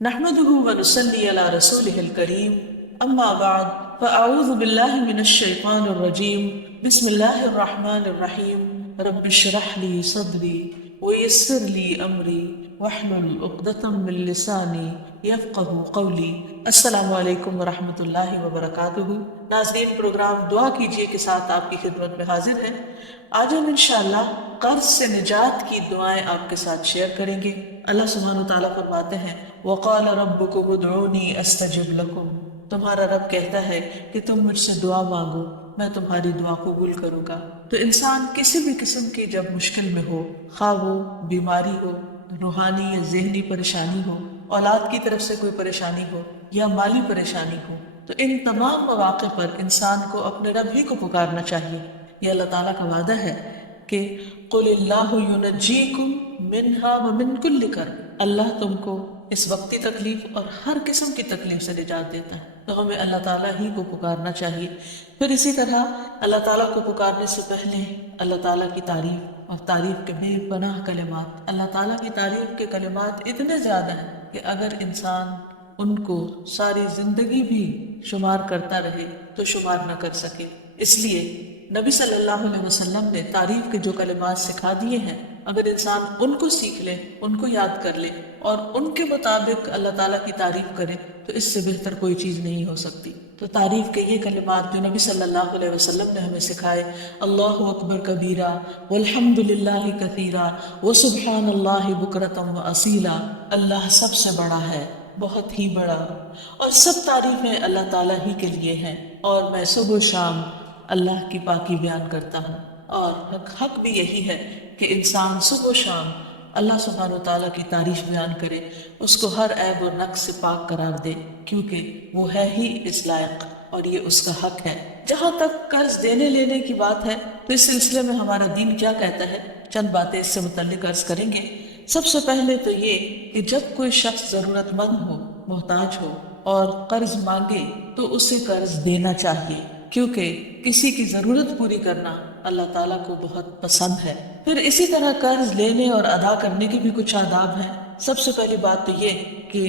نحمده ونصلي على رسوله الكريم أما بعد فأعوذ بالله من الشيطان الرجيم بسم الله الرحمن الرحيم رب اشرح لي صدري ويسر لي أمري واحلل عقدة من لساني يفقه قولي السلام علیکم ورحمۃ اللہ وبرکاتہ۔ ناظرین، پروگرام دعا کیجیے کے ساتھ آپ کی خدمت میں حاضر ہے۔ آج ہم انشاءاللہ قرض سے نجات کی دعائیں آپ کے ساتھ شیئر کریں گے۔ اللہ سبحانہ وتعالیٰ فرماتے ہیں وَقَالَ رَبُّكُمُ ادْعُونِي أَسْتَجِبْ لَكُمْ، تمہارا رب کہتا ہے کہ تم مجھ سے دعا مانگو، میں تمہاری دعا قبول کروں گا۔ تو انسان کسی بھی قسم کی جب مشکل میں ہو، خواہ وہ بیماری ہو، روحانی یا ذہنی پریشانی ہو، اولاد کی طرف سے کوئی پریشانی ہو یا مالی پریشانی ہو، تو ان تمام مواقع پر انسان کو اپنے رب ہی کو پکارنا چاہیے۔ یہ اللہ تعالیٰ کا وعدہ ہے کہ قُلِ اللَّهُ يُنَجِّيكُم مِّنْهَا وَمِن كُلِّ كَرْبٍ، اللہ تم کو اس وقتی تکلیف اور ہر قسم کی تکلیف سے نجات دیتا ہے۔ تو ہمیں اللہ تعالیٰ ہی کو پکارنا چاہیے۔ پھر اسی طرح اللہ تعالیٰ کو پکارنے سے پہلے اللہ تعالیٰ کی تعریف اور تعریف کے بے پناہ کلمات، اللہ تعالیٰ کی تعریف کے کلمات اتنے زیادہ ہیں کہ اگر انسان ان کو ساری زندگی بھی شمار کرتا رہے تو شمار نہ کر سکے۔ اس لیے نبی صلی اللہ علیہ وسلم نے تعریف کے جو کلمات سکھا دیے ہیں، اگر انسان ان کو سیکھ لے، ان کو یاد کر لے اور ان کے مطابق اللہ تعالیٰ کی تعریف کرے تو اس سے بہتر کوئی چیز نہیں ہو سکتی۔ تو تعریف کے یہ کلمات جو نبی صلی اللہ علیہ وسلم نے ہمیں سکھائے، اللہ اکبر کبیرہ والحمد للہ کثیرہ وسبحان اللہ بکرۃ واصیلا، اللہ سب سے بڑا ہے، بہت ہی بڑا، اور سب تعریفیں اللہ تعالیٰ ہی کے لیے ہیں، اور میں صبح و شام اللہ کی پاکی بیان کرتا ہوں۔ اور حق بھی یہی ہے کہ انسان صبح و شام اللہ سبحانہ وتعالیٰ کی تعریف بیان کرے، اس کو ہر عیب و نقص سے پاک قرار دے، کیونکہ وہ ہے ہی اس لائق اور یہ اس کا حق ہے۔ جہاں تک قرض دینے لینے کی بات ہے تو اس سلسلے میں ہمارا دین کیا کہتا ہے، چند باتیں اس سے متعلق عرض کریں گے۔ سب سے پہلے تو یہ کہ جب کوئی شخص ضرورت مند ہو، محتاج ہو اور قرض مانگے تو اسے قرض دینا چاہیے، کیونکہ کسی کی ضرورت پوری کرنا اللہ تعالیٰ کو بہت پسند ہے۔ پھر اسی طرح قرض لینے اور ادا کرنے کے بھی کچھ آداب ہیں۔ سب سے پہلی بات تو یہ کہ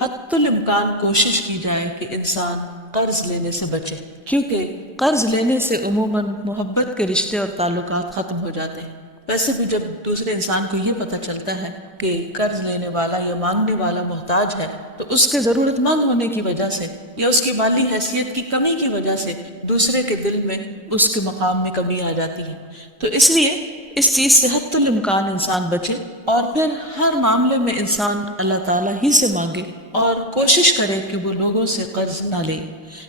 حتی الامکان کوشش کی جائے کہ انسان قرض لینے سے بچے، کیونکہ قرض لینے سے عموماً محبت کے رشتے اور تعلقات ختم ہو جاتے ہیں۔ ویسے بھی جب دوسرے انسان کو یہ پتہ چلتا ہے کہ قرض لینے والا یا مانگنے والا محتاج ہے تو اس کے ضرورت مند ہونے کی وجہ سے یا اس کی مالی حیثیت کی کمی کی وجہ سے دوسرے کے دل میں اس کے مقام میں کمی آ جاتی ہے۔ تو اس لیے اس چیز سے حتی الامکان انسان بچے، اور پھر ہر معاملے میں انسان اللہ تعالیٰ ہی سے مانگے اور کوشش کرے کہ وہ لوگوں سے قرض نہ لے۔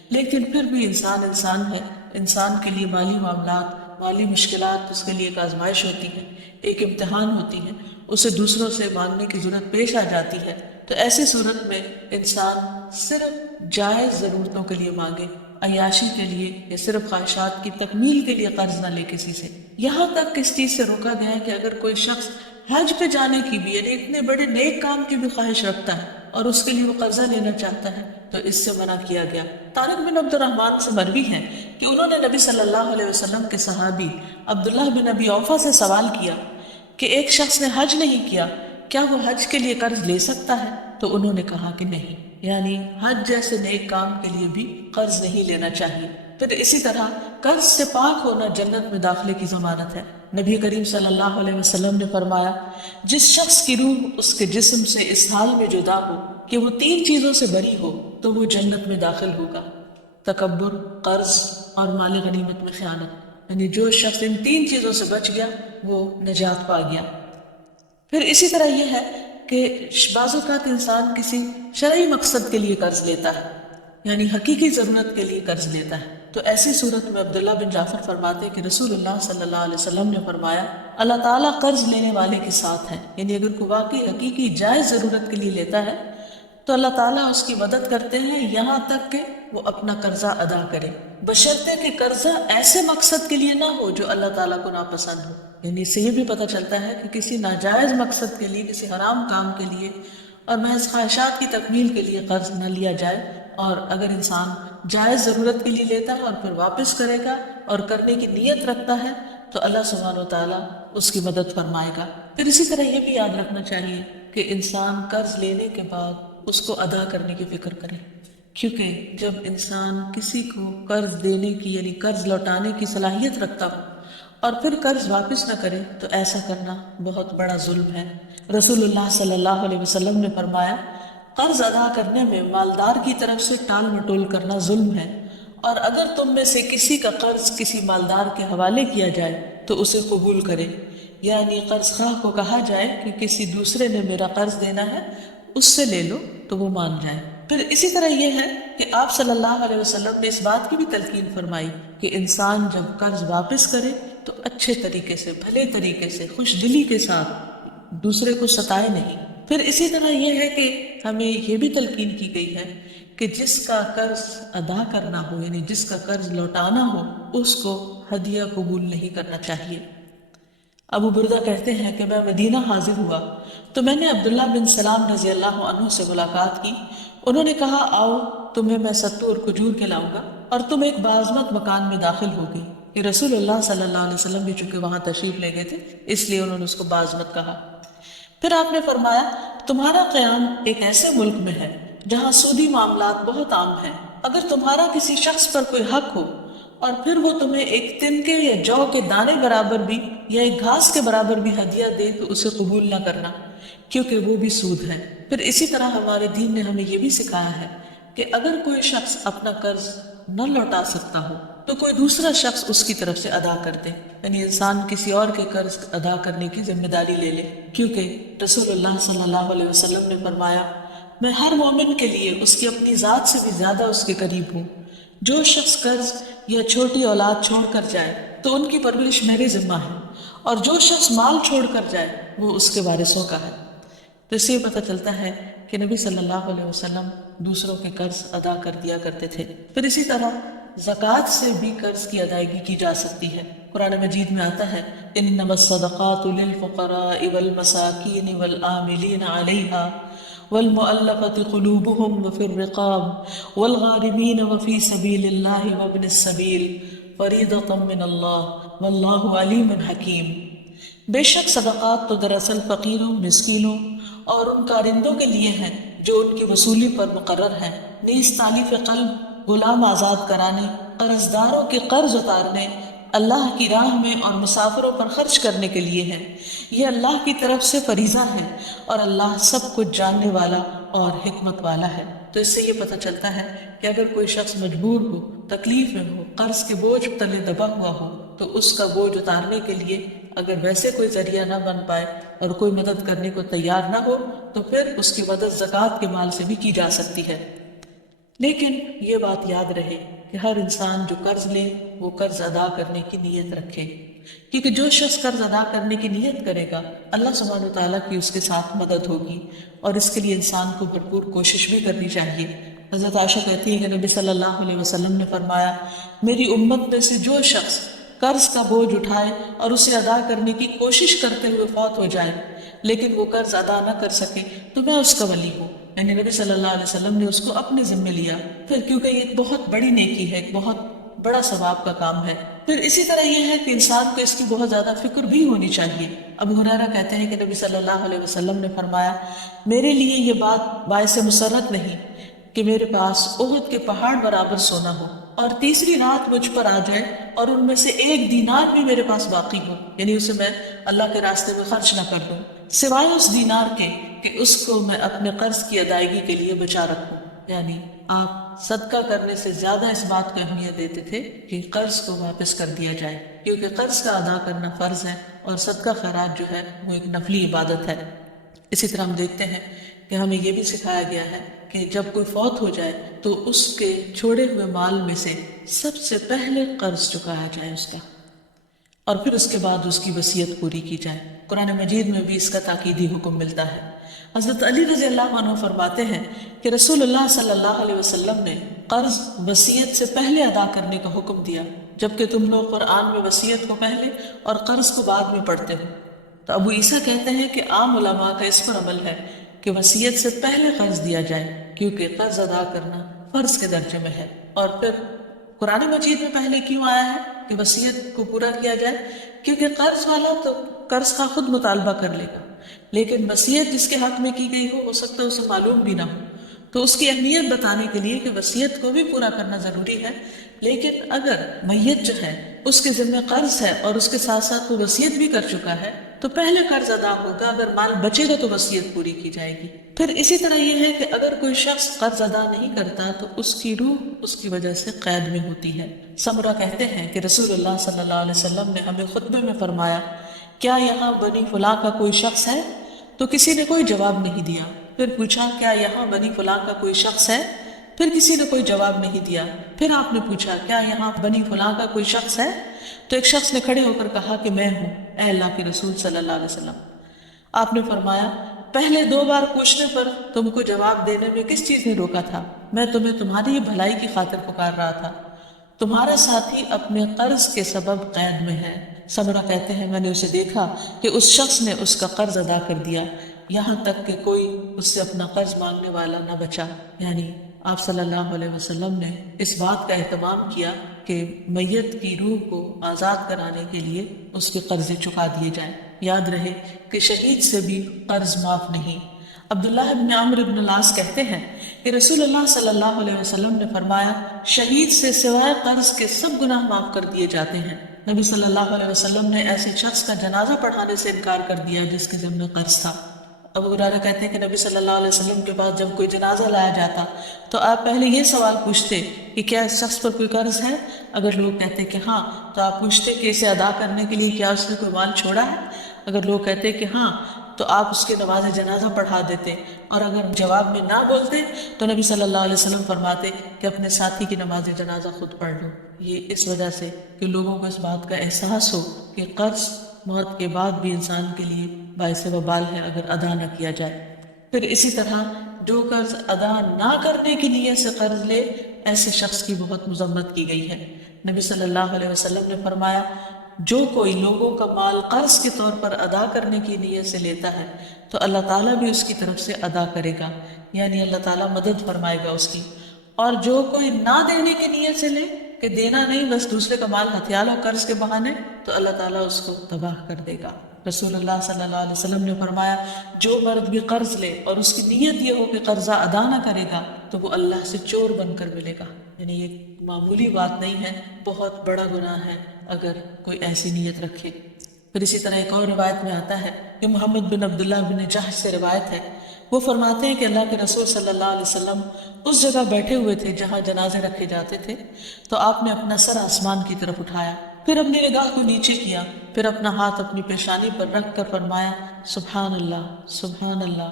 لیکن پھر بھی انسان ہے، انسان کے لیے مالی معاملات، مالی مشکلات اس کے لیے ایک آزمائش ہوتی ہے، ایک امتحان ہوتی ہے، اسے دوسروں سے مانگنے کی ضرورت پیش آ جاتی ہے۔ تو ایسی صورت میں انسان صرف جائز ضرورتوں کے لیے مانگے، عیاشی کے لیے یا صرف خواہشات کی تکمیل کے لیے قرض نہ لے کسی سے۔ یہاں تک کس چیز سے روکا گیا ہے کہ اگر کوئی شخص حج پہ جانے کی بھی، یعنی اتنے بڑے نیک کام کی بھی خواہش رکھتا ہے اور اس کے لیے وہ قرضہ لینا چاہتا ہے تو اس سے منع کیا گیا۔ طارق بن عبد الرحمن سے مروی ہے کہ انہوں نے نبی صلی اللہ علیہ وسلم کے صحابی عبداللہ بن ابی اوفا سے سوال کیا کہ ایک شخص نے حج نہیں کیا، کیا وہ حج کے لیے قرض لے سکتا ہے؟ تو انہوں نے کہا کہ نہیں، یعنی حج جیسے نیک کام کے لیے بھی قرض نہیں لینا چاہیے۔ پھر اسی طرح قرض سے پاک ہونا جنت میں داخلے کی ضمانت ہے۔ نبی کریم صلی اللہ علیہ وسلم نے فرمایا، جس شخص کی روح اس کے جسم سے اس حال میں جدا ہو کہ وہ 3 چیزوں سے بری ہو تو وہ جنت میں داخل ہوگا: تکبر، قرض اور مال غنیمت میں خیانت۔ یعنی جو شخص ان 3 چیزوں سے بچ گیا وہ نجات پا گیا۔ پھر اسی طرح یہ ہے کہ بعض اوقات انسان کسی شرعی مقصد کے لیے قرض لیتا ہے، یعنی حقیقی ضرورت کے لیے قرض لیتا ہے۔ تو ایسی صورت میں عبداللہ بن جعفر فرماتے ہیں کہ رسول اللہ صلی اللہ علیہ وسلم نے فرمایا، اللہ تعالیٰ قرض لینے والے کے ساتھ ہے، یعنی اگر کوئی واقعی حقیقی جائز ضرورت کے لیے لیتا ہے تو اللہ تعالیٰ اس کی مدد کرتے ہیں یہاں تک کہ وہ اپنا قرضہ ادا کرے، بشرطے کہ قرضہ ایسے مقصد کے لیے نہ ہو جو اللہ تعالیٰ کو ناپسند ہو۔ یعنی اس سے یہ بھی پتہ چلتا ہے کہ کسی ناجائز مقصد کے لیے، کسی حرام کام کے لیے اور محض خواہشات کی تکمیل کے لیے قرض نہ لیا جائے، اور اگر انسان جائز ضرورت کے لیے لیتا ہے اور پھر واپس کرے گا اور کرنے کی نیت رکھتا ہے تو اللہ سبحانہ وتعالیٰ اس کی مدد فرمائے گا۔ پھر اسی طرح یہ بھی یاد رکھنا چاہیے کہ انسان قرض لینے کے بعد اس کو ادا کرنے کی فکر کرے، کیونکہ جب انسان کسی کو قرض دینے کی یعنی قرض لوٹانے کی صلاحیت رکھتا ہو اور پھر قرض واپس نہ کرے تو ایسا کرنا بہت بڑا ظلم ہے۔ رسول اللہ صلی اللہ علیہ وسلم نے فرمایا، قرض ادا کرنے میں مالدار کی طرف سے ٹال مٹول کرنا ظلم ہے، اور اگر تم میں سے کسی کا قرض کسی مالدار کے حوالے کیا جائے تو اسے قبول کرے، یعنی قرض خواہ کو کہا جائے کہ کسی دوسرے نے میرا قرض دینا ہے، اس سے لے لو تو وہ مان جائے۔ پھر اسی طرح یہ ہے کہ آپ صلی اللہ علیہ وسلم نے اس بات کی بھی تلقین فرمائی کہ انسان جب قرض واپس کرے تو اچھے طریقے سے، بھلے طریقے سے، خوش دلی کے ساتھ دوسرے کو ستائے نہیں۔ پھر اسی طرح یہ ہے کہ ہمیں یہ بھی تلقین کی گئی ہے کہ جس کا قرض ادا کرنا ہو یعنی جس کا قرض لوٹانا ہو اس کو ہدیہ قبول نہیں کرنا چاہیے۔ ابو بردہ کہتے ہیں کہ میں مدینہ حاضر ہوا تو میں نے عبداللہ بن سلام رضی اللہ عنہ سے ملاقات کی۔ انہوں نے کہا، آؤ تمہیں میں ستو اور کھجور کھلاؤں گا اور تم ایک باعظمت مکان میں داخل ہو گئی۔ کہ رسول اللہ صلی اللہ علیہ وسلم بھی چونکہ وہاں تشریف لے گئے تھے اس لیے انہوں نے اس کو باعظمت کہا۔ پھر آپ نے فرمایا، تمہارا قیام ایک ایسے ملک میں ہے جہاں سودی معاملات بہت عام ہیں۔ اگر تمہارا کسی شخص پر کوئی حق ہو اور پھر وہ تمہیں ایک تنکے یا جو کے دانے برابر بھی یا ایک گھاس کے برابر بھی ہدیہ دے تو اسے قبول نہ کرنا، کیونکہ وہ بھی سود ہے۔ پھر اسی طرح ہمارے دین نے ہمیں یہ بھی سکھایا ہے کہ اگر کوئی شخص اپنا قرض نہ لوٹا سکتا ہو تو کوئی دوسرا شخص اس کی طرف سے ادا کر دے، یعنی انسان کسی اور کے قرض ادا کرنے کی ذمہ داری لے لے، کیونکہ رسول اللہ صلی اللہ علیہ وسلم نے فرمایا، میں ہر مومن کے لیے اس کی اپنی ذات سے بھی زیادہ اس کے قریب ہوں۔ جو شخص قرض یا چھوٹی اولاد چھوڑ کر جائے تو ان کی پرورش میرے ذمہ ہے، اور جو شخص مال چھوڑ کر جائے وہ اس کے وارثوں کا ہے۔ تو اس سے یہ پتہ چلتا ہے کہ نبی صلی اللہ علیہ وسلم دوسروں کے قرض ادا کر دیا کرتے تھے۔ پھر اسی طرح زکوٰۃ سے بھی قرض کی ادائیگی کی جا سکتی ہے۔ قرآن مجید میں آتا ہے، انما الصدقات للفقراء والمساکین والعاملین علیہا والمؤلفة قلوبهم وفي الرقاب والغارمین وفی سبیل اللہ وابن السبیل فریضۃ من اللہ واللہ علیم حکیم۔ بے شک صدقات تو دراصل فقیروں، مسکینوں اور ان کارندوں کے لیے ہیں جو ان کی وصولی پر مقرر ہیں، نیز تالیف قلب، غلام آزاد کرانے، قرضداروں کے قرض اتارنے، اللہ کی راہ میں اور مسافروں پر خرچ کرنے کے لیے ہیں۔ یہ اللہ کی طرف سے فریضہ ہے اور اللہ سب کچھ جاننے والا اور حکمت والا ہے۔ تو اس سے یہ پتہ چلتا ہے کہ اگر کوئی شخص مجبور ہو، تکلیف میں ہو، قرض کے بوجھ تلے دبا ہوا ہو تو اس کا بوجھ اتارنے کے لیے اگر ویسے کوئی ذریعہ نہ بن پائے اور کوئی مدد کرنے کو تیار نہ ہو تو پھر اس کی مدد زکوٰۃ کے مال سے بھی کی جا سکتی ہے۔ لیکن یہ بات یاد رہے کہ ہر انسان جو قرض لے وہ قرض ادا کرنے کی نیت رکھے، کیونکہ جو شخص قرض ادا کرنے کی نیت کرے گا اللہ سبحانہ و تعالیٰ کی اس کے ساتھ مدد ہوگی، اور اس کے لیے انسان کو بھرپور کوشش بھی کرنی چاہیے۔ حضرت عائشہ کہتی ہے کہ نبی صلی اللہ علیہ وسلم نے فرمایا، میری امت میں سے جو شخص قرض کا بوجھ اٹھائے اور اسے ادا کرنے کی کوشش کرتے ہوئے فوت ہو جائے لیکن وہ قرض ادا نہ کر سکے تو میں اس کا ولی ہوں، یعنی نبی صلی اللہ علیہ وسلم نے اس کو اپنے ذمے لیا، پھر کیونکہ یہ ایک بہت بڑی نیکی ہے، ایک بہت بڑا ثواب کا کام ہے۔ پھر اسی طرح یہ ہے کہ انسان کو اس کی بہت زیادہ فکر بھی ہونی چاہیے۔ ابو ہریرہ کہتے ہیں کہ نبی صلی اللہ علیہ وسلم نے فرمایا، میرے لیے یہ بات باعث مسرت نہیں کہ میرے پاس احد کے پہاڑ برابر سونا ہو اور تیسری رات مجھ پر آ جائے اور ان میں سے ایک دینار بھی میرے پاس باقی ہو، یعنی اسے میں اللہ کے راستے میں خرچ نہ کر دوں، سوائے اس دینار کے کہ اس کو میں اپنے قرض کی ادائیگی کے لیے بچا رکھوں۔ یعنی آپ صدقہ کرنے سے زیادہ اس بات کو اہمیت دیتے تھے کہ قرض کو واپس کر دیا جائے، کیونکہ قرض کا ادا کرنا فرض ہے اور صدقہ خیرات جو ہے وہ ایک نفلی عبادت ہے۔ اسی طرح ہم دیکھتے ہیں کہ ہمیں یہ بھی سکھایا گیا ہے کہ جب کوئی فوت ہو جائے تو اس کے چھوڑے ہوئے مال میں سے سب سے پہلے قرض چکایا جائے اس کا، اور پھر اس کے بعد اس کی وصیت پوری کی جائے۔ قرآن مجید میں بھی اس کا تاکیدی حکم ملتا ہے۔ حضرت علی رضی اللہ عنہ فرماتے ہیں کہ رسول اللہ صلی اللہ علیہ وسلم نے قرض وصیت سے پہلے ادا کرنے کا حکم دیا، جبکہ تم لوگ قرآن میں وصیت کو پہلے اور قرض کو بعد میں پڑھتے ہو۔ تو ابو عیسیٰ کہتے ہیں کہ عام علماء کا اس پر عمل ہے کہ وصیت سے پہلے قرض دیا جائے، کیونکہ قرض ادا کرنا فرض کے درجے میں ہے۔ اور پھر قرآن مجید میں پہلے کیوں آیا ہے کہ وصیت کو پورا کیا جائے؟ کیونکہ قرض والا تو قرض کا خود مطالبہ کر لے گا، لیکن وصیت جس کے حق میں کی گئی ہو سکتا ہے اسے معلوم بھی نہ ہو، تو اس کی اہمیت بتانے کے لیے کہ وصیت کو بھی پورا کرنا ضروری ہے، لیکن اگر میت جو ہے اس کے ذمہ قرض ہے اور اس کے ساتھ ساتھ وہ وصیت بھی کر چکا ہے تو پہلے قرض ادا ہوگا، اگر مال بچے گا تو وصیت پوری کی جائے گی۔ پھر اسی طرح یہ ہے کہ اگر کوئی شخص قرض ادا نہیں کرتا تو اس کی روح اس کی وجہ سے قید میں ہوتی ہے۔ سمرہ کہتے ہیں کہ رسول اللہ صلی اللہ علیہ وسلم نے ہمیں خطبے میں فرمایا، کیا یہاں بنی فلاں کا کوئی شخص ہے؟ تو کسی نے کوئی جواب نہیں دیا۔ پھر پوچھا، کیا یہاں بنی فلاں کا کوئی شخص ہے؟ پھر کسی نے کوئی جواب نہیں دیا۔ پھر آپ نے پوچھا، کیا یہاں بنی فلاں کا کوئی شخص ہے؟ تو ایک شخص نے کھڑے ہو کر کہا کہ میں ہوں، اے اللہ کے رسول صلی اللہ علیہ وسلم۔ آپ نے فرمایا، پہلے 2 بار پوچھنے پر تم کو جواب دینے میں کس چیز نے روکا تھا؟ میں تمہیں تمہاری بھلائی کی خاطر پکار رہا تھا، تمہارا ساتھی اپنے قرض کے سبب قید میں ہے۔ سمرہ کہتے ہیں، میں نے اسے دیکھا کہ اس شخص نے اس کا قرض ادا کر دیا، یہاں تک کہ کوئی اس سے اپنا قرض مانگنے والا نہ بچا۔ یعنی آپ صلی اللہ علیہ وسلم نے اس بات کا اہتمام کیا کہ میت کی روح کو آزاد کرانے کے لیے اس کے قرضے چکا دیے جائیں۔ یاد رہے کہ شہید سے بھی قرض معاف نہیں۔ عبداللہ بن عمرو بن العاص کہتے ہیں کہ رسول اللہ صلی اللہ علیہ وسلم نے فرمایا، شہید سے سوائے قرض کے سب گناہ معاف کر دیے جاتے ہیں۔ نبی صلی اللہ علیہ وسلم نے ایسے شخص کا جنازہ پڑھانے سے انکار کر دیا جس کے ذمہ قرض تھا۔ ابو ہریرہ کہتے ہیں کہ نبی صلی اللہ علیہ وسلم کے پاس جب کوئی جنازہ لایا جاتا تو آپ پہلے یہ سوال پوچھتے کہ کیا اس شخص پر کوئی قرض ہے؟ اگر لوگ کہتے کہ ہاں تو آپ پوچھتے کہ اسے ادا کرنے کے لیے کیا اس نے کوئی مال چھوڑا ہے؟ اگر لوگ کہتے کہ ہاں تو آپ اس کے نماز جنازہ پڑھا دیتے، اور اگر جواب میں نہ بولتے تو نبی صلی اللہ علیہ وسلم فرماتے کہ اپنے ساتھی کی نماز جنازہ خود پڑھ لو۔ یہ اس وجہ سے کہ لوگوں کو اس بات کا احساس ہو کہ قرض موت کے بعد بھی انسان کے لیے باعث وبال ہے اگر ادا نہ کیا جائے۔ پھر اسی طرح جو قرض ادا نہ کرنے کی نیت سے قرض لے، ایسے شخص کی بہت مذمت کی گئی ہے۔ نبی صلی اللہ علیہ وسلم نے فرمایا، جو کوئی لوگوں کا مال قرض کے طور پر ادا کرنے کی نیت سے لیتا ہے تو اللہ تعالیٰ بھی اس کی طرف سے ادا کرے گا، یعنی اللہ تعالیٰ مدد فرمائے گا اس کی۔ اور جو کوئی نہ دینے کی نیت سے لے کہ دینا نہیں، بس دوسرے کا مال ہتھیا لو قرض کے بہانے، تو اللہ تعالیٰ اس کو تباہ کر دے گا۔ رسول اللہ صلی اللہ علیہ وسلم نے فرمایا، جو مرد بھی قرض لے اور اس کی نیت یہ ہو کہ قرضہ ادا نہ کرے گا تو وہ اللہ سے چور بن کر ملے گا۔ یعنی یہ معمولی بات نہیں ہے، بہت بڑا گناہ ہے اگر کوئی ایسی نیت رکھے۔ پھر اسی طرح ایک اور روایت میں آتا ہے کہ محمد بن عبداللہ بن جحش سے روایت ہے، وہ فرماتے ہیں کہ اللہ کے رسول صلی اللہ علیہ وسلم اس جگہ بیٹھے ہوئے تھے جہاں جنازے رکھے جاتے تھے، تو آپ نے اپنا سر آسمان کی طرف اٹھایا، پھر اپنی نگاہ کو نیچے کیا، پھر اپنا ہاتھ اپنی پیشانی پر رکھ کر فرمایا، سبحان اللہ سبحان اللہ،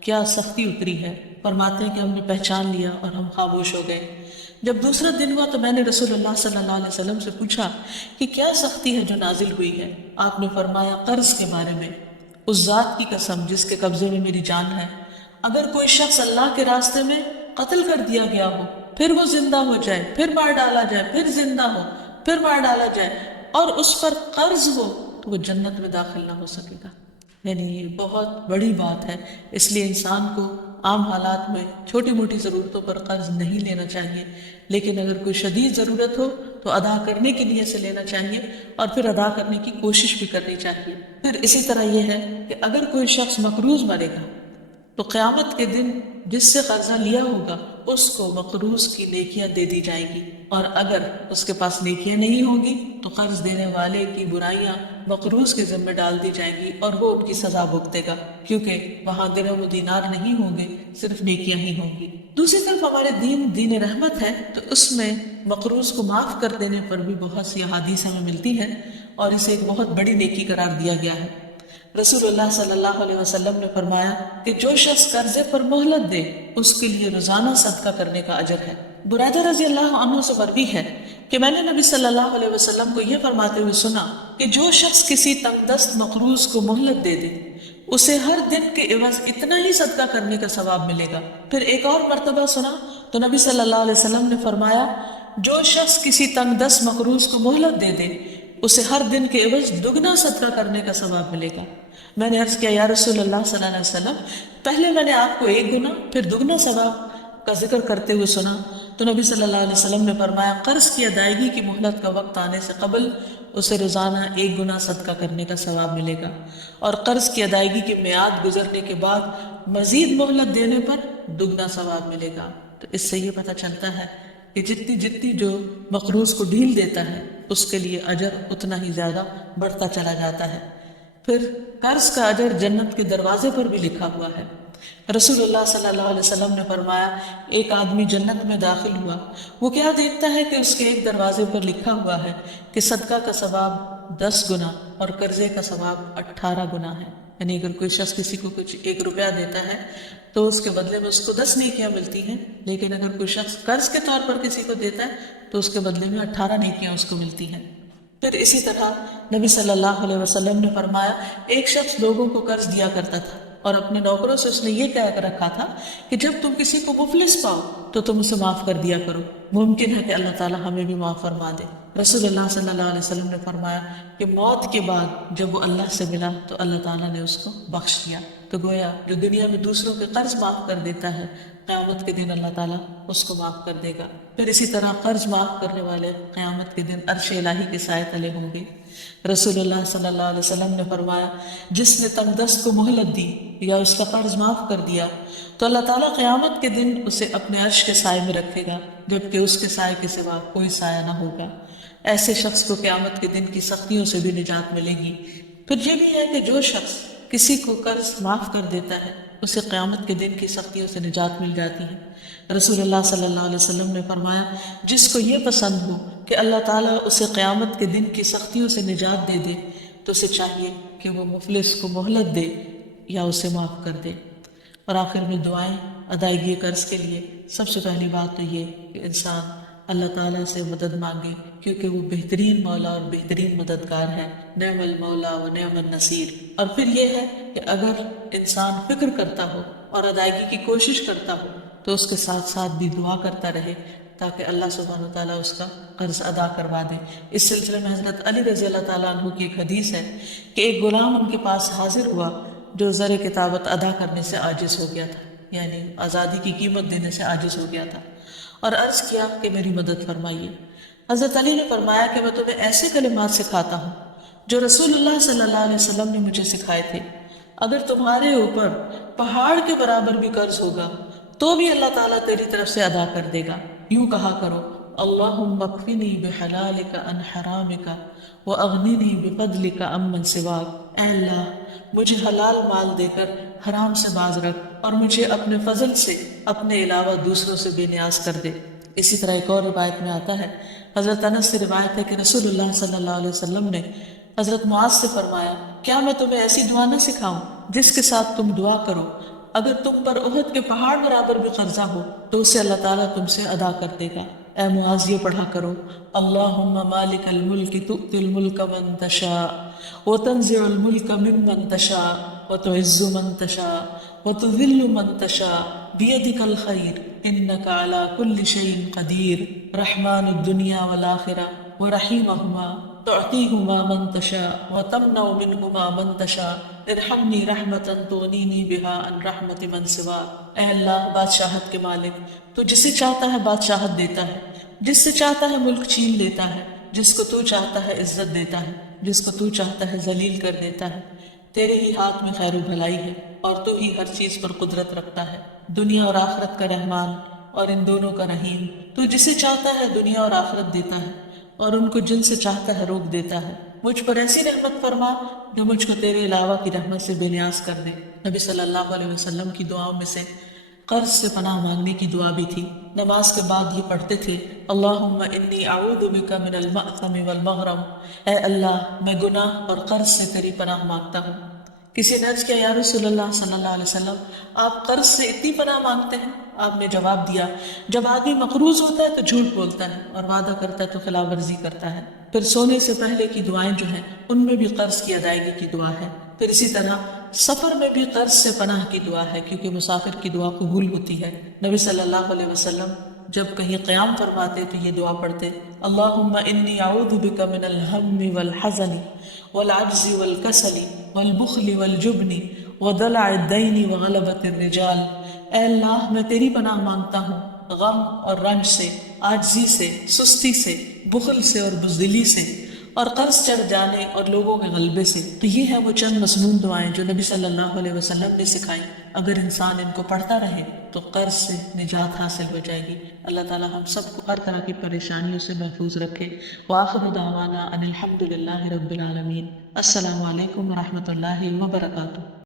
کیا سختی اتری ہے۔ فرماتے ہیں کہ ہم نے پہچان لیا اور ہم خاموش ہو گئے۔ جب دوسرا دن ہوا تو میں نے رسول اللہ صلی اللہ علیہ وسلم سے پوچھا کہ کیا سختی ہے جو نازل ہوئی ہے؟ آپ نے فرمایا، قرض کے بارے میں، اس ذات کی قسم جس کے قبضے میں میری جان ہے، اگر کوئی شخص اللہ کے راستے میں قتل کر دیا گیا ہو، پھر وہ زندہ ہو جائے، پھر مار ڈالا جائے، پھر زندہ ہو، پھر مار ڈالا جائے، اور اس پر قرض ہو، تو وہ جنت میں داخل نہ ہو سکے گا۔ یعنی یہ بہت بڑی بات ہے، اس لیے انسان کو عام حالات میں چھوٹی موٹی ضرورتوں پر قرض نہیں لینا چاہیے، لیکن اگر کوئی شدید ضرورت ہو تو ادا کرنے کی نیت سے لینا چاہیے اور پھر ادا کرنے کی کوشش بھی کرنی چاہیے۔ پھر اسی طرح یہ ہے کہ اگر کوئی شخص مقروض مرے گا تو قیامت کے دن جس سے قرضہ لیا ہوگا اس کو مقروض کی نیکیاں دے دی جائیں گی، اور اگر اس کے پاس نیکیاں نہیں ہوں گی تو قرض دینے والے کی برائیاں مقروض کے ذمہ ڈال دی جائیں گی اور وہ ان کی سزا بھگتے گا، کیونکہ وہاں درہم و دینار نہیں ہوں گے، صرف نیکیاں ہی ہوں گی۔ دوسری طرف ہمارے دین رحمت ہے، تو اس میں مقروض کو معاف کر دینے پر بھی بہت سی احادیث ہمیں ملتی ہیں اور اسے ایک بہت بڑی نیکی قرار دیا گیا ہے۔ رسول اللہ صلی اللہ علیہ وسلم نے فرمایا کہ جو شخص قرضے پر مہلت دے اس کے لیے روزانہ صدقہ کرنے کا اجر ہے۔ برادہ رضی اللہ عنہ سے مروی ہے کہ میں نے نبی صلی اللہ علیہ وسلم کو یہ فرماتے ہوئے سنا کہ جو شخص کسی تنگ دست مقروض کو مہلت دے دے اسے ہر دن کے عوض اتنا ہی صدقہ کرنے کا ثواب ملے گا۔ پھر ایک اور مرتبہ سنا تو نبی صلی اللہ علیہ وسلم نے فرمایا، جو شخص کسی تنگ دست مقروض کو مہلت دے دے اسے ہر دن کے عوض دگنا صدقہ کرنے کا ثواب ملے گا۔ میں نے عرض کیا، یا رسول اللہ صلی اللہ علیہ وسلم، پہلے میں نے آپ کو 1 گنا پھر دگنا ثواب، کا ذکر کرتے ہوئے سنا تو نبی صلی اللہ علیہ وسلم نے فرمایا قرض کی ادائیگی کی مہلت کا وقت آنے سے قبل اسے روزانہ 1 گنا صدقہ کرنے کا ثواب ملے گا، اور قرض کی ادائیگی کی میعاد گزرنے کے بعد مزید مہلت دینے پر 2 ثواب ملے گا۔ تو اس سے یہ پتہ چلتا ہے کہ جتنی جتنی جو مقروض کو ڈھیل دیتا ہے اس کے لیے اجر اتنا ہی زیادہ بڑھتا چلا جاتا ہے۔ پھر قرض کا اجر جنت کے دروازے پر بھی لکھا ہوا ہے۔ رسول اللہ صلی اللہ علیہ وسلم نے فرمایا ایک آدمی جنت میں داخل ہوا، وہ کیا دیکھتا ہے کہ اس کے ایک دروازے پر لکھا ہوا ہے کہ صدقہ کا ثواب 10 گنا اور قرضے کا ثواب 18 گنا ہے۔ یعنی اگر کوئی شخص کسی کو کچھ 1 روپیہ دیتا ہے تو اس کے بدلے میں اس کو 10 نیکیاں ملتی ہیں، لیکن اگر کوئی شخص قرض کے طور پر کسی کو دیتا ہے تو اس کے بدلے میں 18 نیکیاں اس کو ملتی ہیں۔ پھر اسی طرح نبی صلی اللہ علیہ وسلم نے فرمایا ایک شخص لوگوں کو قرض دیا کرتا تھا اور اپنے نوکروں سے اس نے یہ کہہ کر رکھا تھا کہ جب تم کسی کو مفلس پاؤ تو تم اسے معاف کر دیا کرو، ممکن ہے کہ اللہ تعالیٰ ہمیں بھی معاف فرما دے۔ رسول اللہ صلی اللہ علیہ وسلم نے فرمایا کہ موت کے بعد جب وہ اللہ سے ملا تو اللہ تعالیٰ نے اس کو بخش دیا۔ تو گویا جو دنیا میں دوسروں کے قرض معاف کر دیتا ہے قیامت کے دن اللہ تعالیٰ اس کو معاف کر دے گا۔ پھر اسی طرح قرض معاف کرنے والے قیامت کے دن عرش الہی کے سائے تلے ہوں گے۔ رسول اللہ صلی اللہ علیہ وسلم نے فرمایا جس نے تنگ دست کو مہلت دی یا اس کا قرض معاف کر دیا تو اللہ تعالیٰ قیامت کے دن اسے اپنے عرش کے سائے میں رکھے گا، جبکہ اس کے سائے کے سوا کوئی سایہ نہ ہوگا۔ ایسے شخص کو قیامت کے دن کی سختیوں سے بھی نجات ملے گی۔ پھر یہ بھی ہے کہ جو شخص کسی کو قرض معاف کر دیتا ہے اسے قیامت کے دن کی سختیوں سے نجات مل جاتی ہے۔ رسول اللہ صلی اللہ علیہ وسلم نے فرمایا جس کو یہ پسند ہو کہ اللہ تعالیٰ اسے قیامت کے دن کی سختیوں سے نجات دے دے تو اسے چاہیے کہ وہ مفلس کو مہلت دے یا اسے معاف کر دے۔ اور آخر میں دعائیں ادائیگی قرض کے لیے سب سے پہلی بات تو یہ کہ انسان اللہ تعالیٰ سے مدد مانگے، کیونکہ وہ بہترین مولا اور بہترین مددگار ہے، نعم المولا و نعم النصیر۔ اور پھر یہ ہے کہ اگر انسان فکر کرتا ہو اور ادائیگی کی کوشش کرتا ہو تو اس کے ساتھ ساتھ بھی دعا کرتا رہے تاکہ اللہ سبحانہ و تعالیٰ اس کا قرض ادا کروا دے۔ اس سلسلے میں حضرت علی رضی اللہ تعالیٰ عنہ کی ایک حدیث ہے کہ ایک غلام ان کے پاس حاضر ہوا جو زر کتابت ادا کرنے سے عاجز ہو گیا تھا، یعنی آزادی کی قیمت دینے سے عاجز ہو گیا تھا، اور عرض کیا کہ میری مدد فرمائیے۔ حضرت علی نے فرمایا کہ میں تمہیں ایسے کلمات سکھاتا ہوں جو رسول اللہ صلی اللہ علیہ وسلم نے مجھے سکھائے تھے، اگر تمہارے اوپر پہاڑ کے برابر بھی قرض ہوگا تو بھی اللہ تعالیٰ تیری طرف سے ادا کر دے گا۔ یوں کہا کرو اللہم اکفنی بحلالک عن حرامک واغننی بفضلک عمن سواک، اے اللہ مجھے حلال مال دے کر حرام سے باز رکھ اور مجھے اپنے فضل سے اپنے علاوہ دوسروں سے بے نیاز کر دے۔ اسی طرح ایک اور روایت میں آتا ہے، حضرت انس سے روایت ہے کہ رسول اللہ صلی اللہ علیہ وسلم نے حضرت معاذ سے فرمایا کیا میں تمہیں ایسی دعا نہ سکھاؤں جس کے ساتھ تم دعا کرو اگر تم پر احد کے پہاڑ برابر بھی قرضہ ہو تو اسے اللہ تعالیٰ تم سے ادا کر دے گا۔ اے معاذ یہ پڑھا کرو اللہم مالک الملک تؤتی الملک من تشاء وتنزع الملک ممن تشاء وتعز من تشاء وتذل من تشاء بیدک الخیر انک علی کل شیء قدیر، رحمن الدنیا والآخرہ ورحیمہما تعطیہما من تشاء وتمنع منہما من تشاء ارحمنی رحمتا تغنینی بہا عن رحمت من سوا۔ اے اللہ بادشاہت کے مالک، تو جسے چاہتا ہے بادشاہت دیتا ہے، جس سے چاہتا ہے ملک چھین لیتا ہے، جس کو تو چاہتا ہے عزت دیتا ہے، جس کو تو چاہتا ہے ذلیل کر دیتا ہے۔ تیرے ہی ہاتھ میں خیر و بھلائی ہے اور تو ہی ہر چیز پر قدرت رکھتا ہے، دنیا اور آخرت کا رحمان اور ان دونوں کا رحیم۔ تو جسے چاہتا ہے دنیا اور آخرت دیتا ہے اور ان کو جن سے چاہتا ہے روک دیتا ہے۔ مجھ پر ایسی رحمت فرما کہ مجھ کو تیرے علاوہ کی رحمت سے بے نیاز کر دے۔ نبی صلی اللہ علیہ وسلم کی دعاؤں میں سے قرض سے پناہ مانگنے کی دعا بھی تھی۔ نماز کے بعد یہ پڑھتے تھے اللہم انی اعوذ بک من المأثم والمغرم، اے اللہ میں گناہ اور قرض سے تیری پناہ مانگتا ہوں۔ کسی نے عرض کیا یا رسول اللہ صلی اللہ علیہ وسلم آپ قرض سے اتنی پناہ مانگتے ہیں؟ آپ نے جواب دیا جب آدمی مقروض ہوتا ہے تو جھوٹ بولتا ہے اور وعدہ کرتا ہے تو خلاف ورزی کرتا ہے۔ پھر سونے سے پہلے کی دعائیں جو ہیں ان میں بھی قرض کی ادائیگی کی دعا ہے۔ پھر اسی طرح سفر میں بھی قرض سے پناہ کی دعا ہے، کیونکہ مسافر کی دعا قبول ہوتی ہے۔ نبی صلی اللہ علیہ وسلم جب کہیں قیام فرماتے تو یہ دعا پڑھتے اللہم انی اعوذ بک من الہم والحزن والعجز والکسل والبخل والجبن ودلع الدین وغلبۃ الرجال، اے اللہ میں تیری پناہ مانگتا ہوں غم اور رنج سے، عاجزی سے، سستی سے، بخل سے اور بزدلی سے، اور قرض چڑھ جانے اور لوگوں کے غلبے سے۔ تو یہ ہے وہ چند مسنون دعائیں جو نبی صلی اللہ علیہ وسلم نے سکھائیں۔ اگر انسان ان کو پڑھتا رہے تو قرض سے نجات حاصل ہو جائے گی۔ اللہ تعالی ہم سب کو ہر طرح کی پریشانیوں سے محفوظ رکھے۔ وآخر دعوانا ان الحمد للہ رب العالمین۔ السلام علیکم ورحمۃ اللہ وبرکاتہ۔